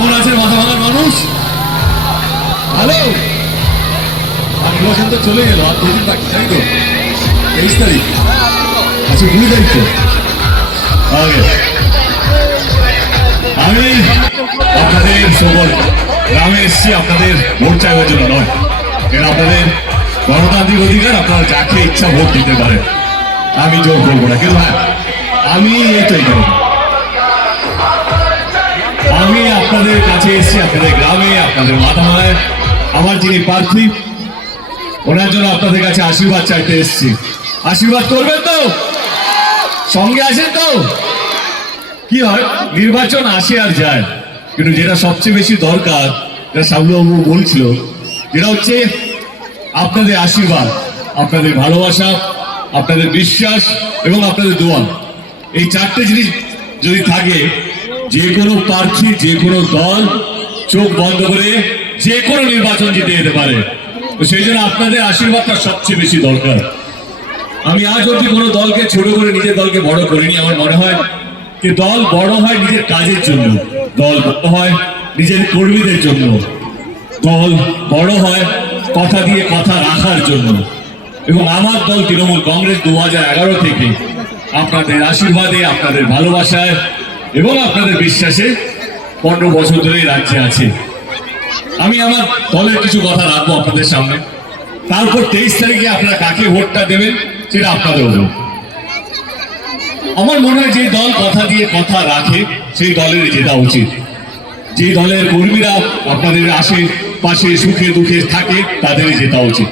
কেমন আছে মাথা ভাঙার মানুষ? ভালো। আর নির্বাচন তো চলে গেল, আর দুদিন বাকি, তাই তো? 23 তারিখ, আচ্ছা 20 তারিখ তো। আমি আপনাদের সকল গ্রামে এসেছি আপনাদের ভোট চাইবার জন্য নয়। এটা আপনাদের গণতান্ত্রিক অধিকার, আপনারা যাকে ইচ্ছা ভোট দিতে পারেন, আমি জোর করবো না। কিন্তু হ্যাঁ, আমি এইটাই করব, আমি আপনাদের কাছে এসেছি, আপনাদের গ্রামে, আপনাদের মাথায় আমার যিনি প্রার্থী, ওনার জন্য আপনাদের কাছে আশীর্বাদ চাইতে এসেছি। আশীর্বাদ করবেন তো? সঙ্গে আসেন তো? কি হয়, নির্বাচন আসে আর যায়, কিন্তু যেটা সবচেয়ে বেশি দরকার, যেটা সাবলুবাবু বলছিল, যেটা হচ্ছে আপনাদের আশীর্বাদ, আপনাদের ভালোবাসা, আপনাদের বিশ্বাস এবং আপনাদের দোয়া। এই চারটে জিনিস যদি থাকে, যে কোনো প্রার্থী, যে কোনো দল চোখ বন্ধ করে যে কোনো নির্বাচন জিতে যেতে পারে। তো সেই জন্য আপনাদের আশীর্বাদটা সবচেয়ে বেশি দরকার। আমি আজ অব্দি কোনো দলকে ছোট করে নিজের দলকে বড় করিনি। আমার মনে হয় যে দল বড় হয় নিজের কাজের জন্য, দল বড় হয় নিজের কর্মীদের জন্য, দল বড় হয় কথা দিয়ে কথা রাখার জন্য। এবং আমার দল তৃণমূল কংগ্রেস 2011 থেকে আপনাদের আশীর্বাদে, আপনাদের ভালোবাসায় এবং আপনাদের বিশ্বাসে 15 বছর ধরে রাজ্যে আছে। আমি আমার দলের কিছু কথা রাখবো আপনাদের সামনে, তারপর 23 তারিখে আপনারা কাকে ভোটটা দেবেন সেটা আপনাদের উপর। আমার মনে হয় যে দল কথা দিয়ে কথা রাখে সেই দলের জেতা উচিত। যে দলের কর্মীরা আপনাদের আশেপাশে সুখে দুঃখে থাকে তাদেরই জেতা উচিত।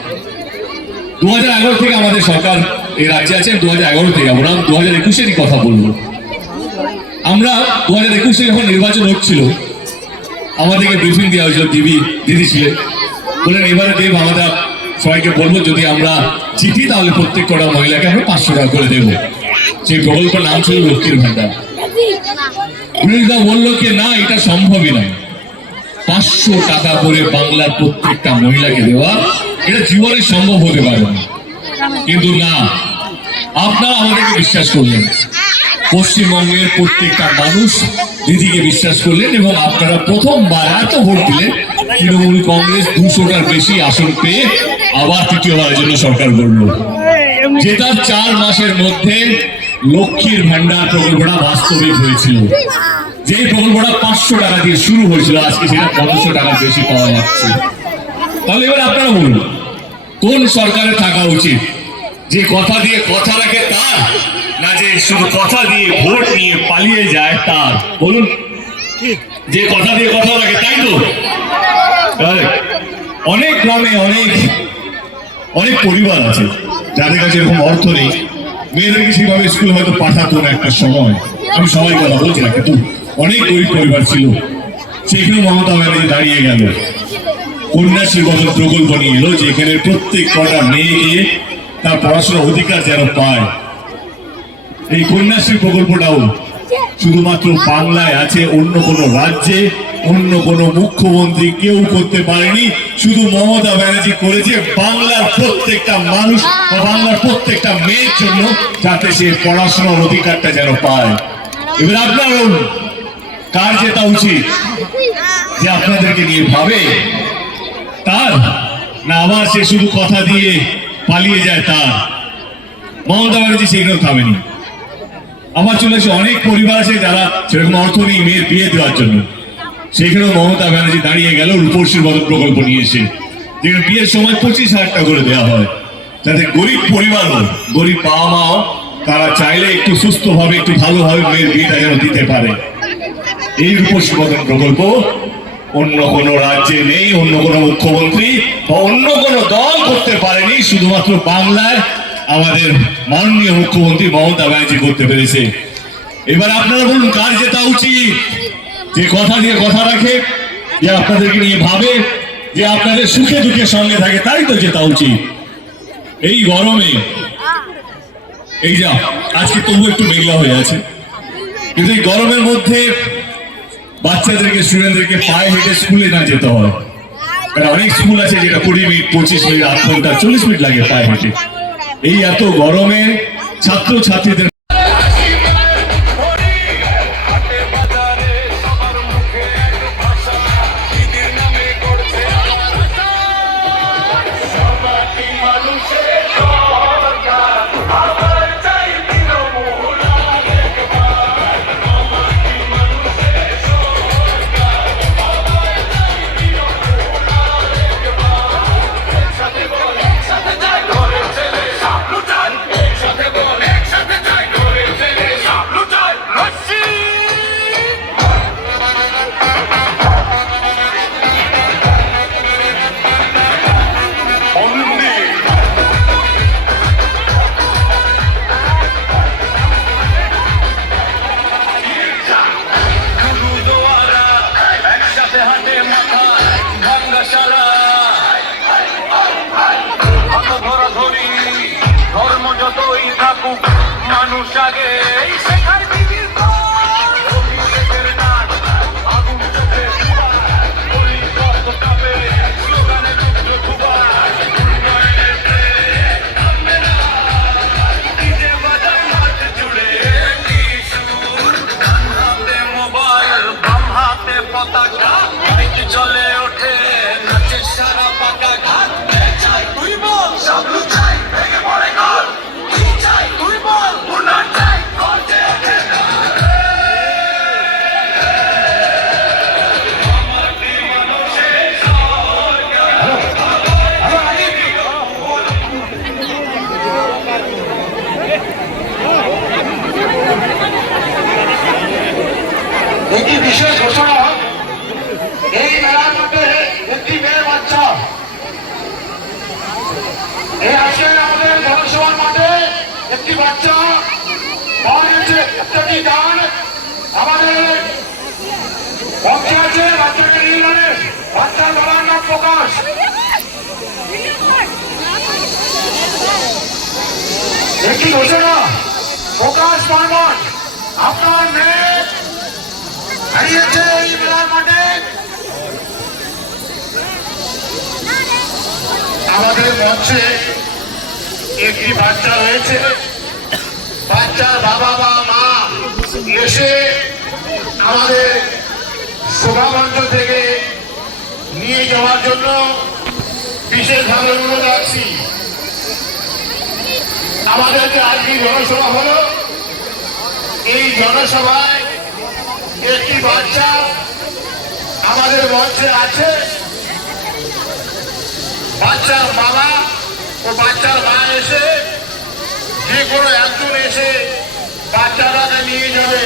2011 থেকে আমাদের সরকার এই রাজ্যে আছে। 2011 থেকে আমরা 2021-এরই কথা বলবো। আমরা 2021-এ যখন নির্বাচন হচ্ছিল, আমাদেরকে ব্রিফিং দেওয়া হয়েছিল, দিদি ছিলেন, বললেন এবারে দেব আমরা সবাইকে বলবো যদি আমরা জিতি তাহলে প্রত্যেক কটা মহিলাকে আমরা 500 টাকা করে দেবো। সেই প্রকল্পের নাম ছিল লক্ষ্মীর ভান্ডার। বিরোধীরা বললো কি না, এটা সম্ভবই নয়, 500 টাকা করে বাংলার প্রত্যেকটা মহিলাকে দেওয়া এটা জীবনে সম্ভব হতে পারে না। কিন্তু না, আপনারা আমাদেরকে বিশ্বাস করলেন, পশ্চিমবঙ্গের প্রত্যেকটা মানুষ দিদিকে বিশ্বাস করলেন এবং আপনারা প্রথমবার এত ভোট দিলেন। তৃণমূল কংগ্রেস 200টার বেশি আসন পেয়ে আবার তৃতীয়বারের জন্য সরকার গড়ল। যেটা 4 মাসের মধ্যে লক্ষ্মীর ভান্ডার প্রকল্পটা বাস্তবিক হয়েছিল। যে প্রকল্পটা 500 টাকা দিয়ে শুরু হয়েছিল, আজকে সেটা 500 টাকা বেশি পাওয়া যাচ্ছে। তাহলে এবার আপনারা বলুন, কোন সরকারে থাকা উচিত? যে কথা দিয়ে কথা রাখে তার, না যে শুধু কথা দিয়ে ভোট নিয়ে পালিয়ে যায় তার? বলুন, যে কথা দিয়ে কথা রাখে, তাই তো? অনেক গ্রামে অনেক পরিবার আছে যাদের কাছে এরকম অর্থ নেই, মেয়েদেরকে সেভাবে স্কুল হয়তো পাঠাতো না একটা সময়। আমি সবাই কথা বলছি না, কিন্তু অনেক গরিব পরিবার ছিল। সেখানে মমতা ব্যানার্জি দাঁড়িয়ে গেল, কন্যাশ্রী বছর প্রকল্প নিয়ে এলো, যেখানে প্রত্যেক কটা মেয়েকে তার পড়াশোনার অধিকার যেন পায়। এই কন্যাশ্রী প্রকল্পটাও শুধুমাত্র বাংলায় আছে, অন্য কোনো রাজ্যে অন্য কোনো মুখ্যমন্ত্রী কেউ করতে পারেনি। শুধু মমতা ব্যানার্জি করেছে বাংলার প্রত্যেকটা মানুষ বা বাংলার প্রত্যেকটা মেয়ের জন্য, যাতে সে পড়াশোনার অধিকারটা যেন পায়। এবার আপনার কার জেতা উচিত? যে আপনাদেরকে নিয়ে ভাবে তার, না আবার সে শুধু কথা দিয়ে পালিয়ে যায় তার? মমতা ব্যানার্জি সেগুলো থামেনি। আমার চলে আসে অনেক পরিবার আছে যারা সেরকম অর্থ নেই মেয়ের বিয়ে দেওয়ার জন্য, সেখানেও মমতা ব্যানার্জি দাঁড়িয়ে গেল রূপশ্রী বদল প্রকল্প নিয়ে এসে, যেখানে বিয়ের সময় 25,000 টাকা করে দেওয়া হয়, যাতে গরিব পরিবারও, গরিব বাবা মাও তারা চাইলে একটু সুস্থভাবে, একটু ভালোভাবে মেয়ের বিয়েটা যেন দিতে পারে। এই রূপশ্রী বদল প্রকল্প অন্য কোনো রাজ্যে নেই, অন্য কোনো মুখ্যমন্ত্রী বা অন্য কোনো দল করতে পারেনি, শুধুমাত্র বাংলায় আমাদের মাননীয় মুখ্যমন্ত্রী মমতা ব্যানার্জি করতে পেরেছে। এবার আপনারা বলুন, কার জেতা উচিত? যে কথা দিয়ে কথা রাখে, যে আপনাদেরকে নিয়ে ভাবে, যে আপনাদের সুখে দুঃখের সঙ্গে থাকে, তাই তো জেতা উচিত। এই গরমে, এই যা আজকে তবু একটু মেঘলা হয়ে আছে, কিন্তু এই গরমের মধ্যে বাচ্চাদেরকে, স্টুডেন্টদেরকে পায়ে হেঁটে স্কুলে না যেতে হয়। কারণ অনেক স্কুল আছে যেটা 20 মিনিট, 25 মিনিট, 8 ঘন্টা, 40 মিনিট লাগে পায়ে হেঁটে। এই এত গরমে ছাত্র ছাত্রীদের সারা ধরা ধরি ধর্ম যতই থাকুক মানুষ আগে শেখার বিবির আগুন চোখে স্লোগানে মোবাইল বাম হাতে পতাকা চলে ওঠে নাচে সারা পাকা ঘাট তুই বল সাবলু চাই ভেঙে পড়ে গল কি চাই তুই বল উন্নয়ন চাই করতে একটি বিশেষ ঘোষণা এই মেলার মধ্যে একটি মেয়ে বাচ্চা এই আজকে আমাদের জনসভার মাঠে একটি বাচ্চা পাওয়া গেছে একটি গান আমাদের পক্ষে আছে বাচ্চাকে নিয়ে জানে বাচ্চার বাবার নাম প্রকাশ একটি ঘোষণা প্রকাশ বর্মন আপনার মেয়ে হারিয়েছে এই মেলার মাঠে আমাদের মঞ্চে একটি বাচ্চা রয়েছে বাচ্চার বাবা বা মা এসে আমাদের শোভামঞ্চ থেকে নিয়ে যাওয়ার জন্য বিশেষভাবে অনুরোধ রাখছি আমাদের যে আজকে জনসভা হলো এই জনসভায় একটি বাচ্চা আমাদের মঞ্চে আছে বাচ্চার বাবা ও বাচ্চার মা এসে যে কোনো একজন এসে বাচ্চাটাকে নিয়ে যাবে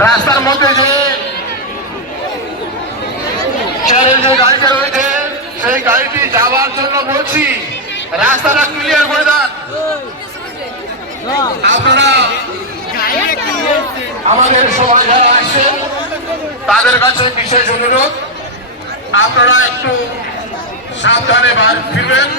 রাস্তার মধ্যে যে যে গাড়িটা রয়েছে সেই গাড়িটি যাওয়ার জন্য বলছি রাস্তাটা ক্লিয়ার করে দেন আপনারা আমাদের সবাই যারা আসছেন তাদের কাছে বিশেষ অনুরোধ আপনারা একটু সাবধানে ফিরবেন